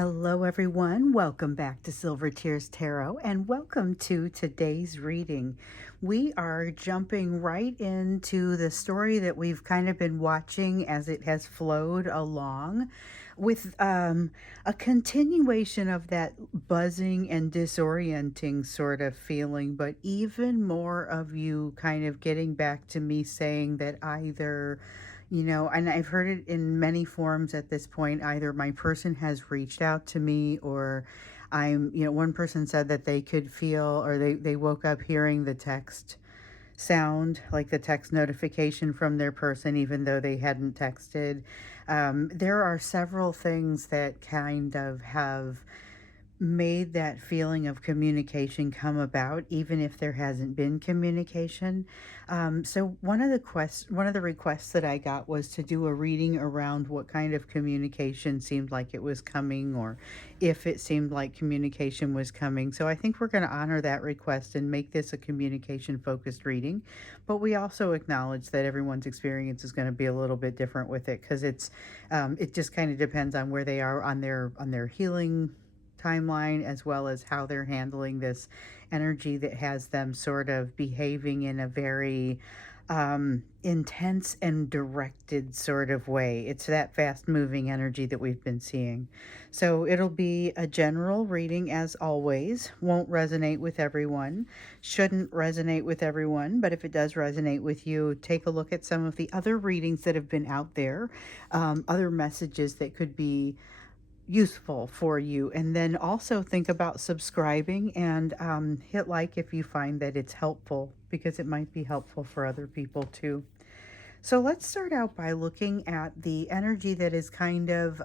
Hello, everyone. Welcome back to Silver Tears Tarot and welcome to today's reading. We are jumping right into the story that we've kind of been watching as it has flowed along with a continuation of that buzzing and disorienting sort of feeling, but even more of you kind of getting back to me saying that either and I've heard it in many forms at this point. Either my person has reached out to me or one person said that they could feel or they woke up hearing the text sound, like the text notification from their person, even though they hadn't texted. There are several things that kind of have made that feeling of communication come about, even if there hasn't been communication. So one of the requests that I got was to do a reading around what kind of communication seemed like it was coming, or if it seemed like communication was coming. So I think we're going to honor that request and make this a communication focused reading. But we also acknowledge that everyone's experience is going to be a little bit different with it, because it just kind of depends on where they are on their healing timeline, as well as how they're handling this energy that has them sort of behaving in a very intense and directed sort of way. It's that fast moving energy that we've been seeing. So it'll be a general reading, as always. Won't resonate with everyone, shouldn't resonate with everyone, but if it does resonate with you, take a look at some of the other readings that have been out there, other messages that could be useful for you. And then also think about subscribing and hit like if you find that it's helpful, because it might be helpful for other people too. So let's start out by looking at the energy that is kind of,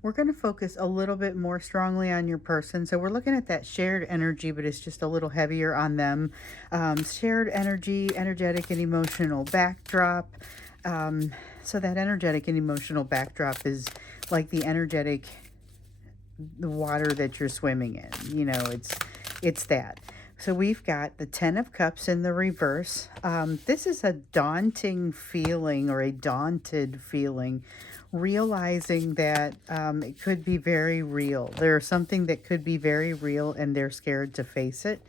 we're going to focus a little bit more strongly on your person. So we're looking at that shared energy, but it's just a little heavier on them. Shared energy, energetic and emotional backdrop. So that energetic and emotional backdrop is like the water that you're swimming in. It's that. So we've got the 10 of Cups in the reverse. This is a daunting feeling, or a daunted feeling, realizing that it could be very real. There's something that could be very real and they're scared to face it.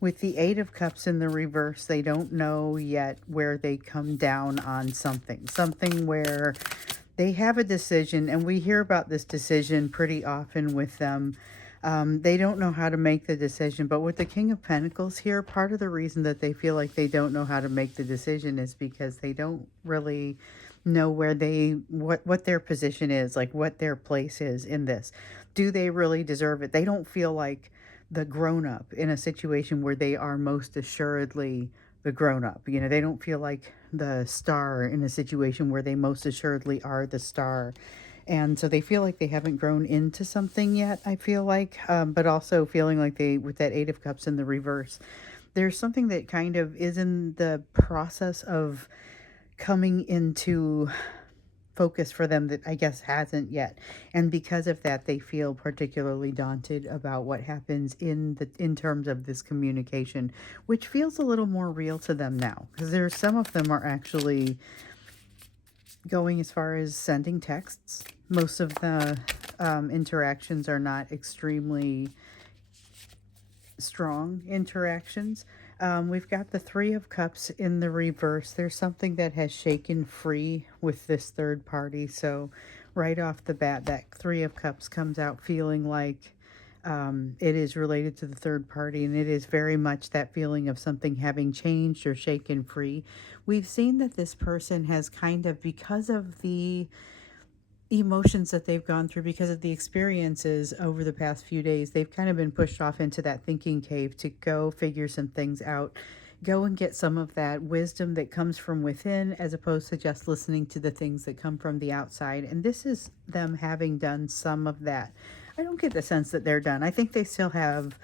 With the 8 of Cups in the reverse, they don't know yet where they come down on something where they have a decision, and we hear about this decision pretty often with them. They don't know how to make the decision, but with the King of Pentacles here, part of the reason that they feel like they don't know how to make the decision is because they don't really know where what their position is, like what their place is in this. Do they really deserve it? They don't feel like the grown-up in a situation where they are most assuredly the grown-up. They don't feel like the star in a situation where they most assuredly are the star. And so they feel like they haven't grown into something yet, I feel like, but also feeling like with that 8 of Cups in the reverse, there's something that kind of is in the process of coming into focus for them that I guess hasn't yet. And because of that, they feel particularly daunted about what happens in terms of this communication, which feels a little more real to them now, because there's some of them are actually going as far as sending texts. Most of the interactions are not extremely strong interactions. We've got the 3 of Cups in the reverse. There's something that has shaken free with this third party. So right off the bat, that 3 of Cups comes out feeling like it is related to the third party, and it is very much that feeling of something having changed or shaken free. We've seen that this person has kind of, because of the emotions that they've gone through, because of the experiences over the past few days, they've kind of been pushed off into that thinking cave to go figure some things out, go and get some of that wisdom that comes from within, as opposed to just listening to the things that come from the outside. And this is them having done some of that. I don't get the sense that they're done. I think they still have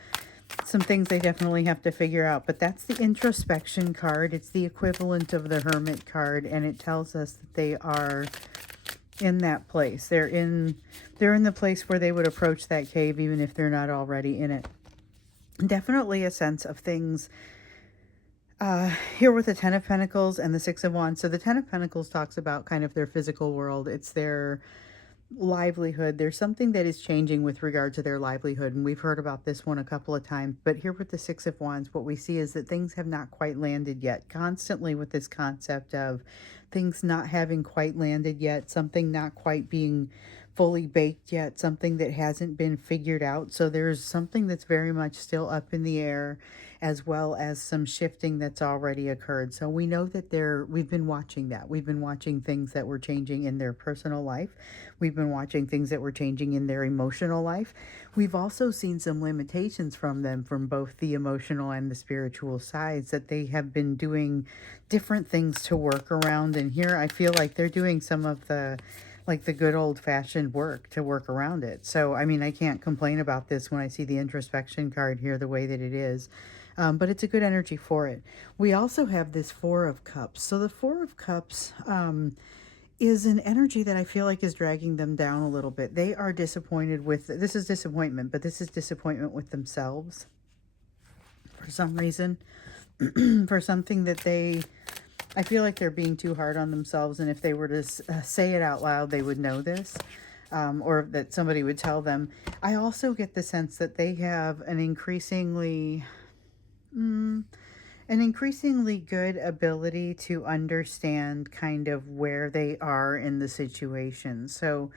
some things they definitely have to figure out, but that's the introspection card. It's the equivalent of the Hermit card, and it tells us that they are in that place. They're in the place where they would approach that cave, even if they're not already in it. Definitely a sense of things here with the 10 of Pentacles and the 6 of Wands. So the 10 of Pentacles talks about kind of their physical world. It's their livelihood. There's something that is changing with regard to their livelihood, and we've heard about this one a couple of times. But here with the Six of Wands, what we see is that things have not quite landed yet. Constantly with this concept of things not having quite landed yet, something not quite being fully baked yet, something that hasn't been figured out. So there's something that's very much still up in the air, as well as some shifting that's already occurred. So we know that we've been watching that. We've been watching things that were changing in their personal life. We've been watching things that were changing in their emotional life. We've also seen some limitations from them from both the emotional and the spiritual sides, that they have been doing different things to work around. And here I feel like they're doing some of the good old-fashioned work to work around it. So, I mean, I can't complain about this when I see the introspection card here the way that it is. But it's a good energy for it. We also have this Four of Cups. So the Four of Cups is an energy that I feel like is dragging them down a little bit. They are disappointed with, this is disappointment, but this is disappointment with themselves for some reason, for something that I feel like they're being too hard on themselves, and if they were to say it out loud, they would know this, or that somebody would tell them. I also get the sense that they have an increasingly good ability to understand kind of where they are in the situation. So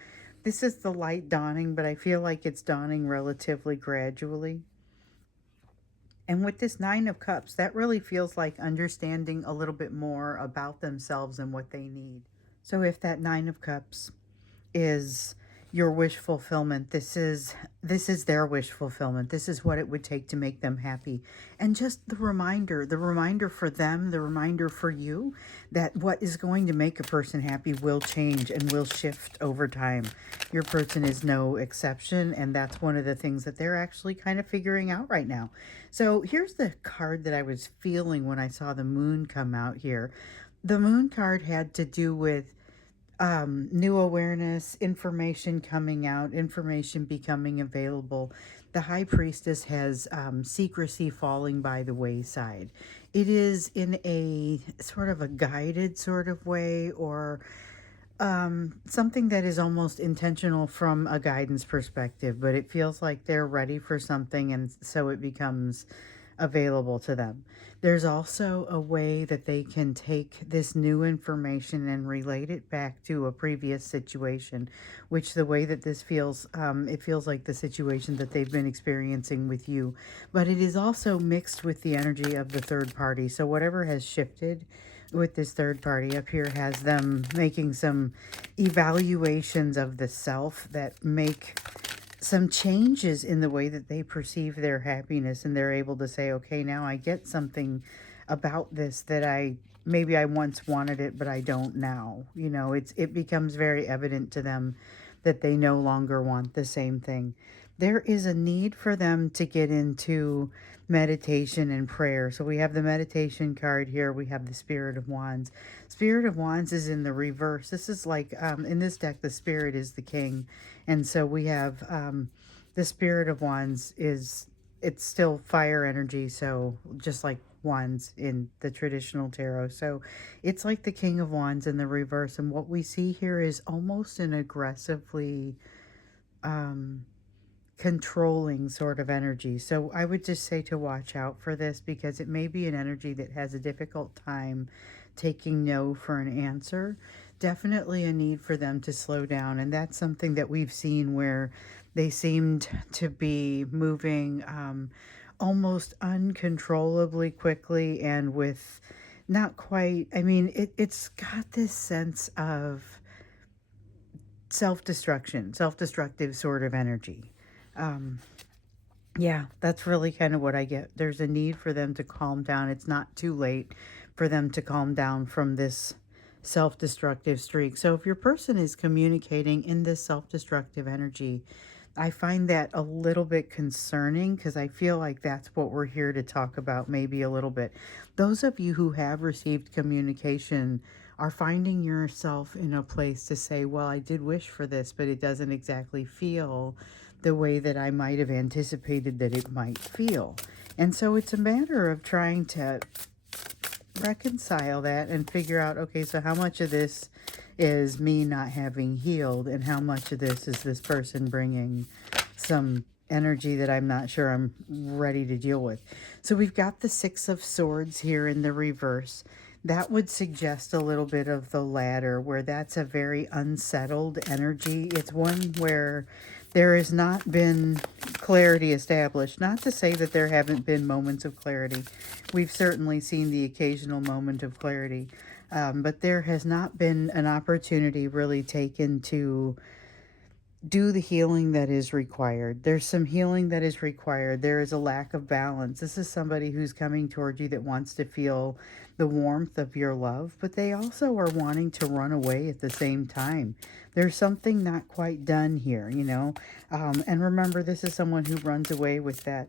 this is the light dawning, but I feel like it's dawning relatively gradually. And with this Nine of Cups, that really feels like understanding a little bit more about themselves and what they need. So if that Nine of Cups is your wish fulfillment, this is their wish fulfillment. This is what it would take to make them happy. And just the reminder for them, the reminder for you, that what is going to make a person happy will change and will shift over time. Your person is no exception, and that's one of the things that they're actually kind of figuring out right now. So here's the card that I was feeling when I saw the moon come out here. The moon card had to do with new awareness, information coming out, information becoming available. The High Priestess has secrecy falling by the wayside. It is in a sort of a guided sort of way, or something that is almost intentional from a guidance perspective, but it feels like they're ready for something, and so it becomes available to them. There's also a way that they can take this new information and relate it back to a previous situation, which the way that this feels, it feels like the situation that they've been experiencing with you, but it is also mixed with the energy of the third party. So whatever has shifted with this third party up here has them making some evaluations of the self that make some changes in the way that they perceive their happiness, and they're able to say, okay, now I get something about this that maybe I once wanted it, but I don't now. You know, it becomes very evident to them that they no longer want the same thing. There is a need for them to get into meditation and prayer. So we have the meditation card here. We have the Spirit of Wands. Spirit of Wands is in the reverse. This is like, in this deck, the Spirit is the king. And so we have the Spirit of Wands it's still fire energy. So just like Wands in the traditional tarot. So it's like the King of Wands in the reverse. And what we see here is almost an aggressively controlling sort of energy. So I would just say to watch out for this, because it may be an energy that has a difficult time taking no for an answer. Definitely a need for them to slow down, and that's something that we've seen where they seemed to be moving almost uncontrollably quickly, and with not quite, I mean, it's got this sense of self-destructive sort of energy. Yeah, that's really kind of what I get. There's a need for them to calm down. It's not too late for them to calm down from this self-destructive streak. So if your person is communicating in this self-destructive energy, I find that a little bit concerning, because I feel like that's what we're here to talk about maybe a little bit. Those of you who have received communication are finding yourself in a place to say, well, I did wish for this, but it doesn't exactly feel the way that I might have anticipated that it might feel. And so it's a matter of trying to reconcile that and figure out, okay, so how much of this is me not having healed, and how much of this is this person bringing some energy that I'm not sure I'm ready to deal with. So we've got the Six of Swords here in the reverse. That would suggest a little bit of the ladder, where that's a very unsettled energy. It's one where there has not been clarity established. Not to say that there haven't been moments of clarity. We've certainly seen the occasional moment of clarity. But there has not been an opportunity really taken to do the healing that is required. There's some healing that is required. There is a lack of balance. This is somebody who's coming toward you that wants to feel the warmth of your love, but they also are wanting to run away at the same time. There's something not quite done here, you know. And remember, this is someone who runs away with that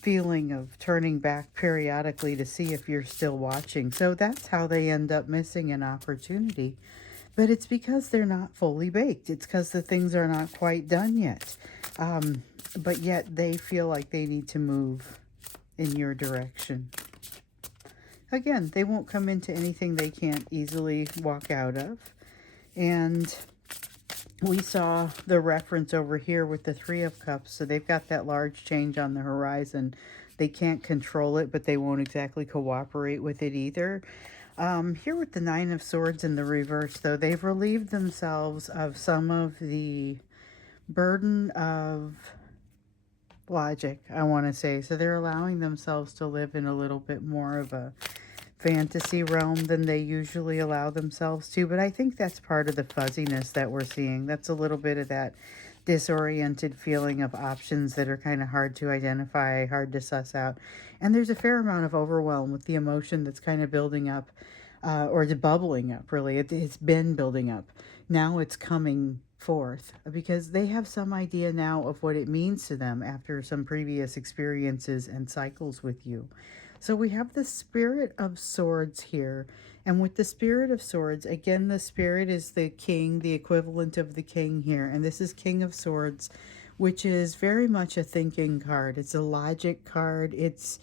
feeling of turning back periodically to see if you're still watching. So that's how they end up missing an opportunity. But it's because they're not fully baked. It's because the things are not quite done yet. But yet they feel like they need to move in your direction. Again, they won't come into anything they can't easily walk out of. And we saw the reference over here with the Three of Cups. So they've got that large change on the horizon. They can't control it, but they won't exactly cooperate with it either. Here with the Nine of Swords in the reverse, though, they've relieved themselves of some of the burden of logic, I want to say. So they're allowing themselves to live in a little bit more of a fantasy realm than they usually allow themselves to. But I think that's part of the fuzziness that we're seeing. That's a little bit of that disoriented feeling of options that are kind of hard to identify, hard to suss out. And there's a fair amount of overwhelm with the emotion that's kind of building up, or the bubbling up, really. It's been building up. Now it's coming forth because they have some idea now of what it means to them after some previous experiences and cycles with you. So we have the Spirit of Swords here. And with the Spirit of Swords, again, the Spirit is the king, the equivalent of the king here. And this is King of Swords, which is very much a thinking card. It's a logic card. It's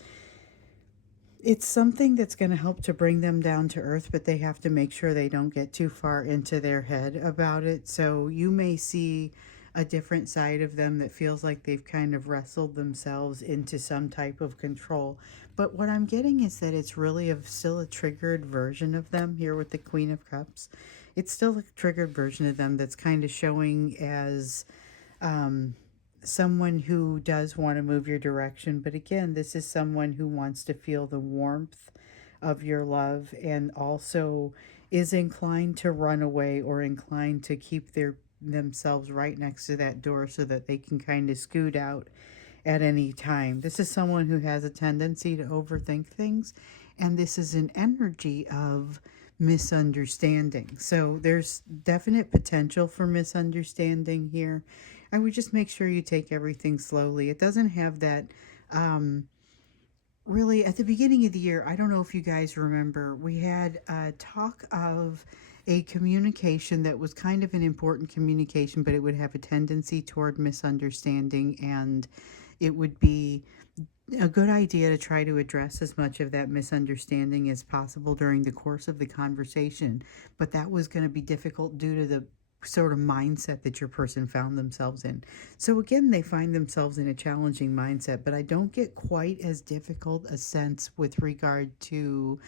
something that's going to help to bring them down to earth, but they have to make sure they don't get too far into their head about it. So you may see a different side of them that feels like they've kind of wrestled themselves into some type of control. But what I'm getting is that it's really still a triggered version of them here with the Queen of Cups. It's still a triggered version of them that's kind of showing as someone who does want to move your direction. But again, this is someone who wants to feel the warmth of your love and also is inclined to run away or inclined to keep themselves right next to that door so that they can kind of scoot out at any time. This is someone who has a tendency to overthink things, and this is an energy of misunderstanding. So there's definite potential for misunderstanding here. I would just make sure you take everything slowly. It doesn't have that really at the beginning of the year. I don't know if you guys remember, we had a talk of a communication that was kind of an important communication, but it would have a tendency toward misunderstanding, and it would be a good idea to try to address as much of that misunderstanding as possible during the course of the conversation. But that was going to be difficult due to the sort of mindset that your person found themselves in. So again, they find themselves in a challenging mindset, but I don't get quite as difficult a sense with regard to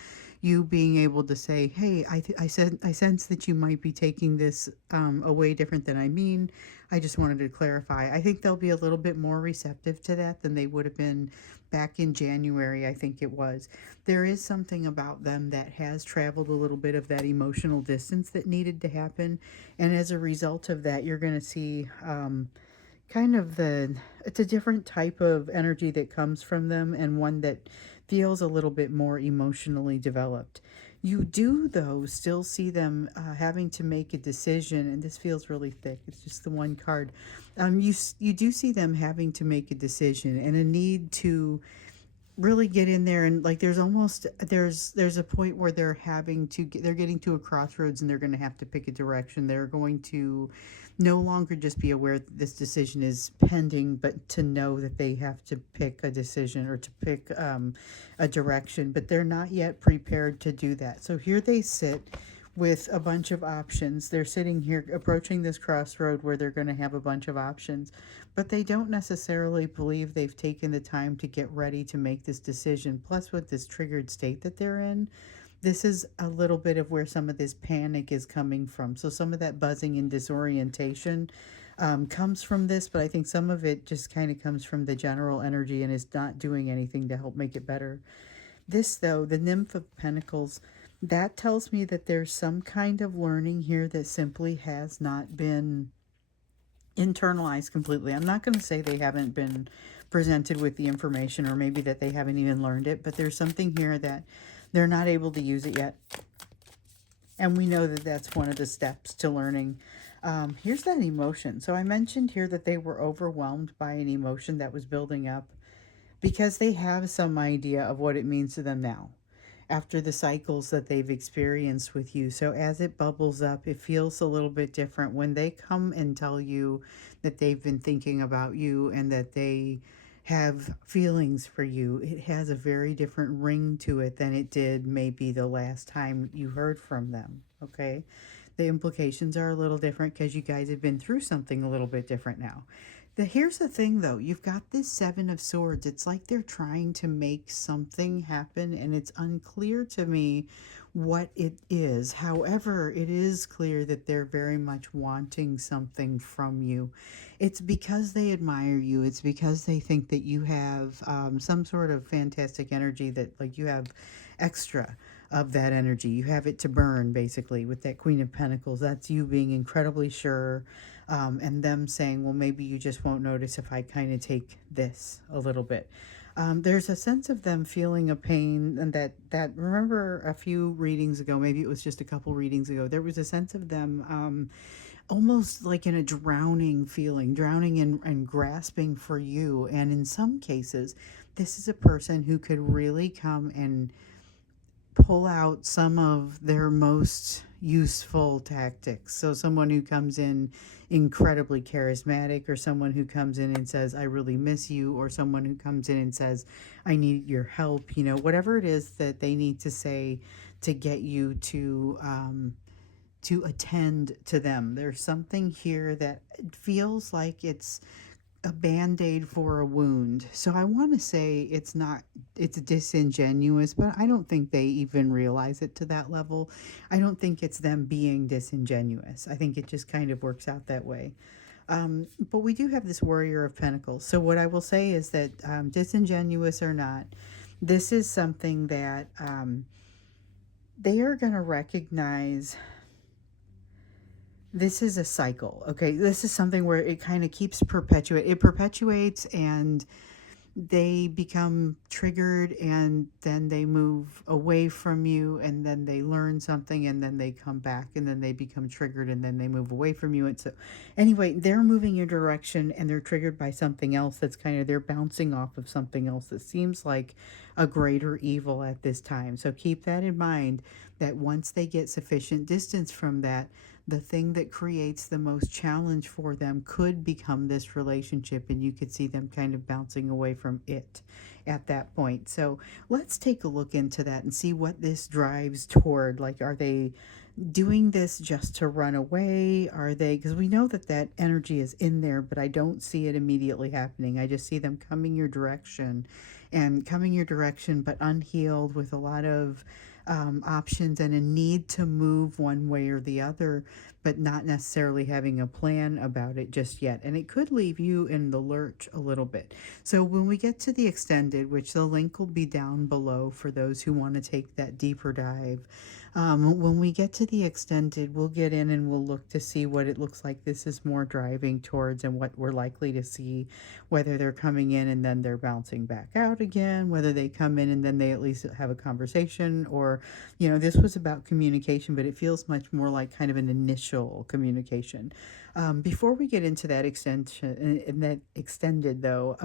you being able to say, hey, I sense that you might be taking this a way different than I mean. I just wanted to clarify. I think they'll be a little bit more receptive to that than they would have been back in January, I think it was. There is something about them that has traveled a little bit of that emotional distance that needed to happen. And as a result of that, you're going to see kind of it's a different type of energy that comes from them, and one that feels a little bit more emotionally developed. You do, though, still see them having to make a decision, and this feels really thick. It's just the one card. You do see them having to make a decision and a need to really get in there, and like there's a point where they're getting to a crossroads, and they're going to have to pick a direction. They're going to no longer just be aware that this decision is pending, but to know that they have to pick a decision or to pick a direction, but they're not yet prepared to do that. So here they sit with a bunch of options. They're sitting here approaching this crossroad where they're going to have a bunch of options, but they don't necessarily believe they've taken the time to get ready to make this decision. Plus, with this triggered state that they're in, this is a little bit of where some of this panic is coming from. So some of that buzzing and disorientation comes from this, but I think some of it just kind of comes from the general energy and is not doing anything to help make it better. This, though, the Nymph of Pentacles, that tells me that there's some kind of learning here that simply has not been internalized completely. I'm not going to say they haven't been presented with the information, or maybe that they haven't even learned it, but there's something here that they're not able to use it yet. And we know that that's one of the steps to learning. Here's that emotion. So I mentioned here that they were overwhelmed by an emotion that was building up because they have some idea of what it means to them now after the cycles that they've experienced with you. So as it bubbles up, it feels a little bit different when they come and tell you that they've been thinking about you and that they have feelings for you. It has a very different ring to it than it did maybe the last time you heard from them, okay? The implications are a little different because you guys have been through something a little bit different now. Here's the thing, though. You've got this Seven of Swords. It's like they're trying to make something happen, and it's unclear to me what it is. However, it is clear that they're very much wanting something from you. It's because they admire you. It's because they think that you have some sort of fantastic energy, that like you have extra of that energy. You have it to burn, basically, with that Queen of Pentacles. That's you being incredibly sure, and them saying, well, maybe you just won't notice if I kind of take this a little bit. There's a sense of them feeling a pain, and that remember a few readings ago, maybe it was just a couple readings ago, there was a sense of them almost like in a drowning feeling, drowning and grasping for you. And in some cases, this is a person who could really come and pull out some of their most useful tactics. So someone who comes in incredibly charismatic, or someone who comes in and says, I really miss you, or someone who comes in and says, I need your help, you know, whatever it is that they need to say to get you to attend to them. There's something here that feels like it's a band-aid for a wound. So I want to say it's disingenuous, but I don't think they even realize it to that level. I don't think it's them being disingenuous. I think it just kind of works out that way. But we do have this Warrior of Pentacles. So what I will say is that disingenuous or not, this is something that they are going to recognize. This is a cycle, okay? This is something where it kind of keeps it perpetuates, and they become triggered, and then they move away from you, and then they learn something, and then they come back, and then they become triggered, and then they move away from you. And so anyway, they're moving your direction, and they're triggered by something else that's kind of, they're bouncing off of something else that seems like a greater evil at this time. So keep that in mind, that once they get sufficient distance from that, the thing that creates the most challenge for them could become this relationship, and you could see them kind of bouncing away from it at that point. So let's take a look into that and see what this drives toward. Like, are they doing this just to run away? Are they, because we know that that energy is in there, but I don't see it immediately happening. I just see them coming your direction, but unhealed, with a lot of options and a need to move one way or the other, but not necessarily having a plan about it just yet. And it could leave you in the lurch a little bit. So when we get to the extended, which the link will be down below for those who want to take that deeper dive, when we get to the extended, we'll get in and we'll look to see what it looks like this is more driving towards, and what we're likely to see, whether they're coming in and then they're bouncing back out again, whether they come in and then they at least have a conversation, or, you know, this was about communication, but it feels much more like kind of an initial communication. Before we get into that extension and that extended, though,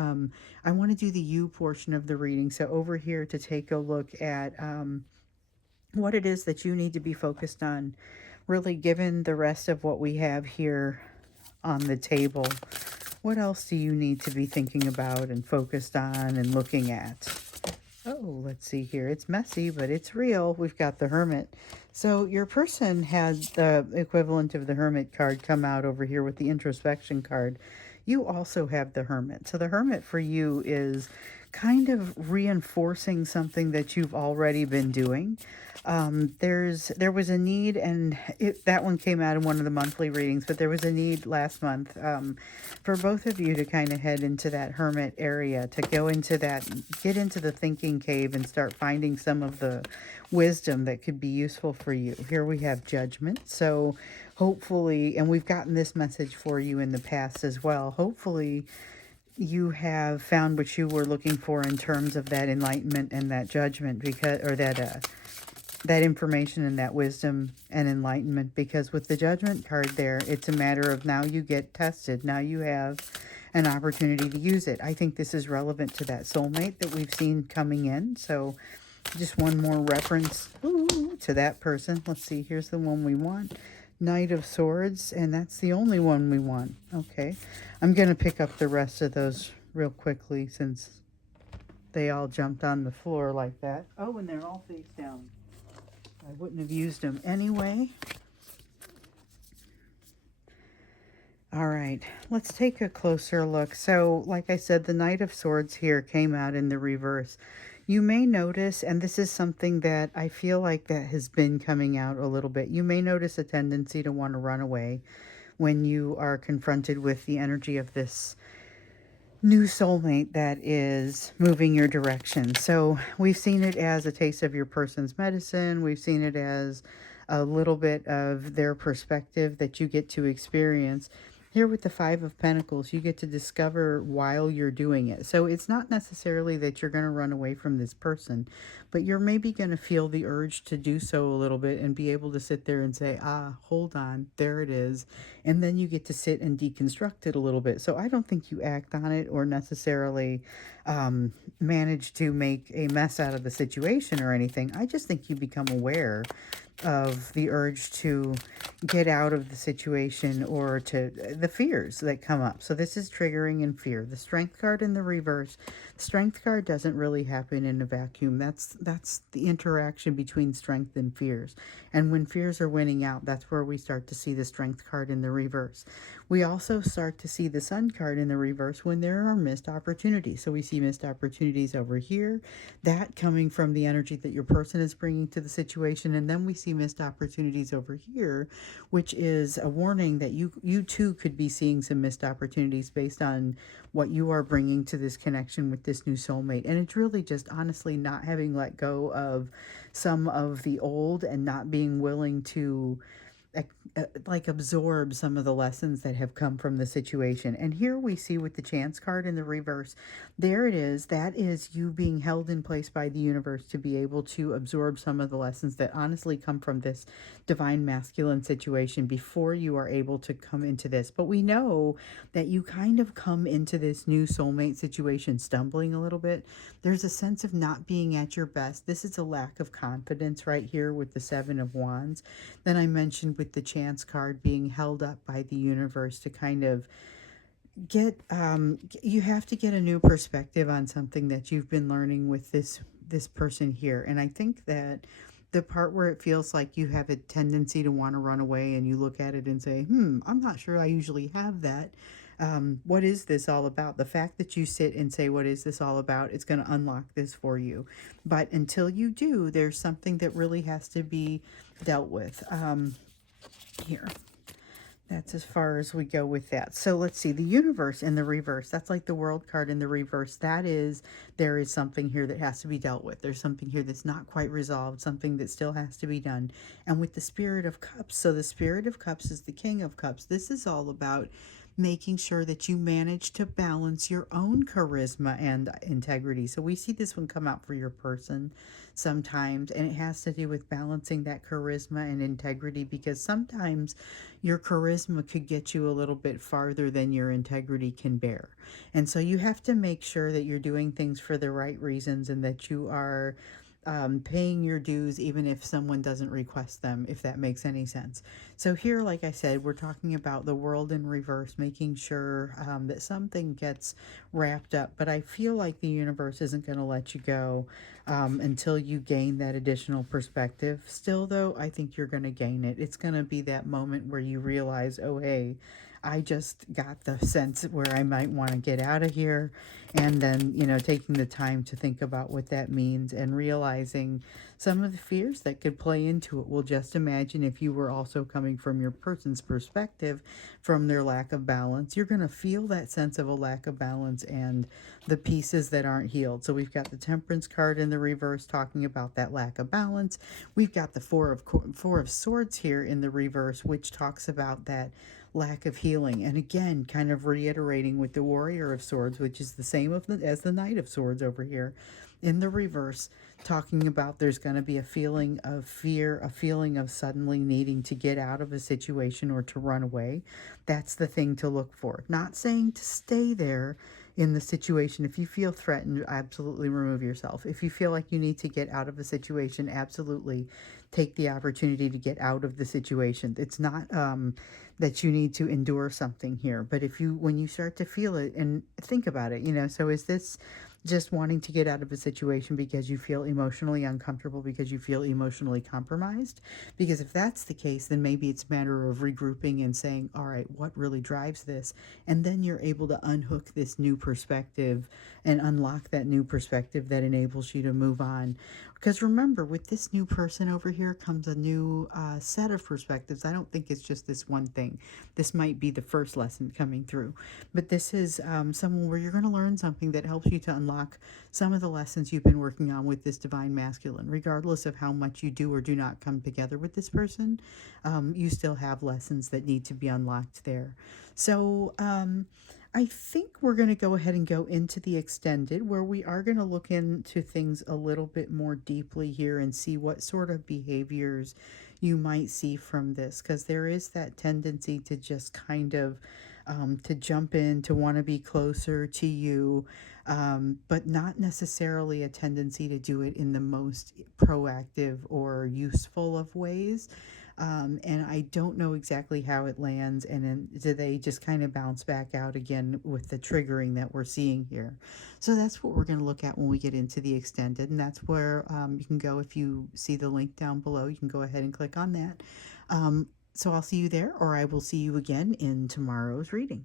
I want to do the you portion of the reading. So over here to take a look at what it is that you need to be focused on, really, given the rest of what we have here on the table. What else do you need to be thinking about and focused on and looking at? Oh, let's see here. It's messy, but it's real. We've got the Hermit. So your person had the equivalent of the Hermit card come out over here with the introspection card. You also have the Hermit. So the Hermit for you is kind of reinforcing something that you've already been doing. There was a need, and that one came out in one of the monthly readings, but there was a need last month for both of you to kind of head into that Hermit area, to go into that, get into the thinking cave and start finding some of the wisdom that could be useful for you. Here we have Judgment. So hopefully, and we've gotten this message for you in the past as well, hopefully you have found what you were looking for in terms of that enlightenment and that judgment, because, or that information and that wisdom and enlightenment, because with the Judgment card there, it's a matter of now you get tested. Now you have an opportunity to use it. I think this is relevant to that soulmate that we've seen coming in. So just one more reference to that person. Let's see, here's the one we want. Knight of Swords, and that's the only one we want. Okay, I'm going to pick up the rest of those real quickly since they all jumped on the floor like that. Oh, and they're all face down. I wouldn't have used them anyway. All right, let's take a closer look. So, like I said, the Knight of Swords here came out in the reverse. You may notice, and this is something that I feel like that has been coming out a little bit, you may notice a tendency to want to run away when you are confronted with the energy of this new soulmate that is moving your direction. So we've seen it as a taste of your person's medicine. We've seen it as a little bit of their perspective that you get to experience. Here with the Five of Pentacles, you get to discover while you're doing it. So it's not necessarily that you're going to run away from this person, but you're maybe going to feel the urge to do so a little bit and be able to sit there and say, hold on, there it is. And then you get to sit and deconstruct it a little bit. So I don't think you act on it or necessarily manage to make a mess out of the situation or anything. I just think you become aware of the urge to get out of the situation, or to the fears that come up. So this is triggering in fear. The Strength card in the reverse. Strength card doesn't really happen in a vacuum. That's the interaction between strength and fears. And when fears are winning out, that's where we start to see the Strength card in the reverse. We also start to see the Sun card in the reverse when there are missed opportunities. So we see missed opportunities over here, that coming from the energy that your person is bringing to the situation. And then we see missed opportunities over here, which is a warning that you too could be seeing some missed opportunities based on what you are bringing to this connection with this new soulmate. And it's really just honestly not having let go of some of the old and not being willing to like absorb some of the lessons that have come from the situation. And here we see with the Chance card in the reverse, there it is. That is you being held in place by the universe to be able to absorb some of the lessons that honestly come from this divine masculine situation before you are able to come into this. But we know that you kind of come into this new soulmate situation stumbling a little bit. There's a sense of not being at your best. This is a lack of confidence right here with the Seven of Wands. Then I mentioned with the Chance card being held up by the universe to kind of get you have to get a new perspective on something that you've been learning with this person here. And I think that the part where it feels like you have a tendency to want to run away and you look at it and say, I'm not sure I usually have that. What is this all about? The fact that you sit and say, what is this all about? It's going to unlock this for you. But until you do, there's something that really has to be dealt with. Here. That's as far as we go with that. So let's see, the universe in the reverse. That's like the World card in the reverse. That is, there is something here that has to be dealt with. There's something here that's not quite resolved, something that still has to be done. And with the Spirit of Cups, so the Spirit of Cups is the King of Cups. This is all about making sure that you manage to balance your own charisma and integrity. So we see this one come out for your person sometimes, and it has to do with balancing that charisma and integrity, because sometimes your charisma could get you a little bit farther than your integrity can bear. And so you have to make sure that you're doing things for the right reasons and that you are paying your dues even if someone doesn't request them, if that makes any sense. So here, like I said, we're talking about the world in reverse, making sure that something gets wrapped up. But I feel like the universe isn't going to let you go until you gain that additional perspective. Still, though, I think you're going to gain it. It's going to be that moment where you realize, oh, hey, I just got the sense where I might want to get out of here. And then, taking the time to think about what that means and realizing some of the fears that could play into it. Well, just imagine if you were also coming from your person's perspective, from their lack of balance, you're going to feel that sense of a lack of balance and the pieces that aren't healed. So we've got the Temperance card in the reverse talking about that lack of balance. We've got the Four of Swords here in the reverse, which talks about that lack of healing. And again, kind of reiterating with the Warrior of Swords, which is the same as the Knight of Swords over here in the reverse, talking about there's going to be a feeling of fear, a feeling of suddenly needing to get out of a situation or to run away. That's the thing to look for. Not saying to stay there in the situation. If you feel threatened, absolutely remove yourself. If you feel like you need to get out of a situation, absolutely take the opportunity to get out of the situation. It's not that you need to endure something here, but when you start to feel it, and think about it, so is this just wanting to get out of a situation because you feel emotionally uncomfortable, because you feel emotionally compromised? Because if that's the case, then maybe it's a matter of regrouping and saying, all right, what really drives this? And then you're able to unhook this new perspective and unlock that new perspective that enables you to move on. Because remember, with this new person over here comes a new set of perspectives. I don't think it's just this one thing. This might be the first lesson coming through. But this is someone where you're going to learn something that helps you to unlock some of the lessons you've been working on with this divine masculine. Regardless of how much you do or do not come together with this person, you still have lessons that need to be unlocked there. So I think we're going to go ahead and go into the extended, where we are going to look into things a little bit more deeply here and see what sort of behaviors you might see from this, because there is that tendency to just kind of to jump in, to want to be closer to you, but not necessarily a tendency to do it in the most proactive or useful of ways. And I don't know exactly how it lands, and then do they just kind of bounce back out again with the triggering that we're seeing here. So that's what we're going to look at when we get into the extended, and that's where you can go. If you see the link down below, you can go ahead and click on that. So I'll see you there, or I will see you again in tomorrow's reading.